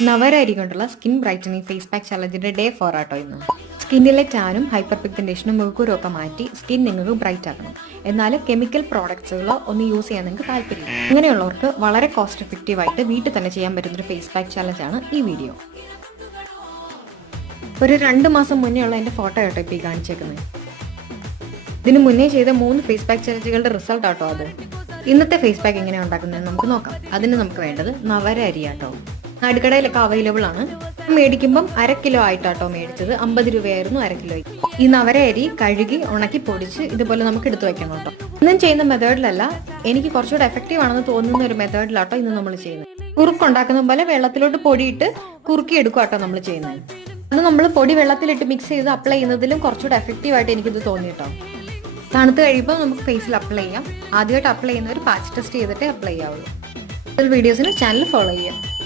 നവര അരി കൊണ്ടുള്ള skin brightening face pack ചലഞ്ചിന്റെ ഡേ ഫോർ ആട്ടോ ഇന്ന്. സ്കിന്നിലെ ടാനും ഹൈപ്പർ പിഗ്മെന്റേഷനും മുഖക്കുരും ഒക്കെ മാറ്റി സ്കിൻ നിങ്ങൾക്ക് ബ്രൈറ്റ് ആക്കണം. എന്നാൽ കെമിക്കൽ പ്രോഡക്ട്സുകളോ ഒന്ന് യൂസ് ചെയ്യാൻ നിങ്ങൾക്ക് താല്പര്യമില്ല ഇങ്ങനെയുള്ളവർക്ക് വളരെ കോസ്റ്റ് എഫക്റ്റീവ് ആയിട്ട് വീട്ടിൽ തന്നെ ചെയ്യാൻ പറ്റുന്ന ഒരു ഫേസ് പാക്ക് ചലഞ്ചാണ് ഈ വീഡിയോ. ഒരു രണ്ട് മാസം മുന്നേ ഉള്ള എന്റെ ഫോട്ടോ ആട്ടോ ഇപ്പോൾ കാണിച്ചേക്കുന്നത് ഇതിന് മുന്നേ ചെയ്ത മൂന്ന് ഫേസ് പാക്ക് ചലഞ്ചുകളുടെ റിസൾട്ട് ആട്ടോ അത്. ഇന്നത്തെ ഫേസ് പാക്ക് എങ്ങനെയാണ് ഉണ്ടാക്കുന്നത് നമുക്ക് നോക്കാം. അതിന് നമുക്ക് വേണ്ടത് നവര അരിയാട്ടോ അടുക്കടയിലൊക്കെ അവൈലബിൾ ആണ്. മേടിക്കുമ്പം അര കിലോ ആയിട്ടാട്ടോ മേടിച്ചത്. അമ്പത് രൂപയായിരുന്നു അര കിലോയ്ക്ക് ഈ നവര അരി കഴുകി ഉണക്കി പൊടിച്ച് ഇതുപോലെ നമുക്ക് എടുത്തു വെക്കണം കേട്ടോ. ഇന്നും ചെയ്യുന്ന മെത്തേഡിലല്ല എനിക്ക് കുറച്ചുകൂടെ എഫക്റ്റീവ് ആണെന്ന് തോന്നുന്ന ഒരു മെത്തേഡിലാട്ടോ ഇന്ന് നമ്മൾ ചെയ്യുന്നത്. കുറുക്കുണ്ടാക്കുന്ന പോലെ വെള്ളത്തിലോട്ട് പൊടിയിട്ട് കുറുക്കി എടുക്കുക കേട്ടോ നമ്മൾ ചെയ്യുന്നത്. അത് നമ്മൾ പൊടി വെള്ളത്തിലിട്ട് മിക്സ് ചെയ്ത് അപ്ലൈ ചെയ്യുന്നതിലും കുറച്ചുകൂടെ എഫക്റ്റീവ് ആയിട്ട് എനിക്കിത് തോന്നിയിട്ടോ. തണുത്ത് കഴിയുമ്പോൾ നമുക്ക് ഫേസിൽ അപ്ലൈ ചെയ്യാം. ആദ്യമായിട്ട് അപ്ലൈ ചെയ്യുന്ന ഒരു പാച്ച് ടെസ്റ്റ് ചെയ്തിട്ടേ അപ്ലൈ ചെയ്യാവുള്ളൂ. വീഡിയോസിന് ചാനൽ ഫോളോ ചെയ്യാം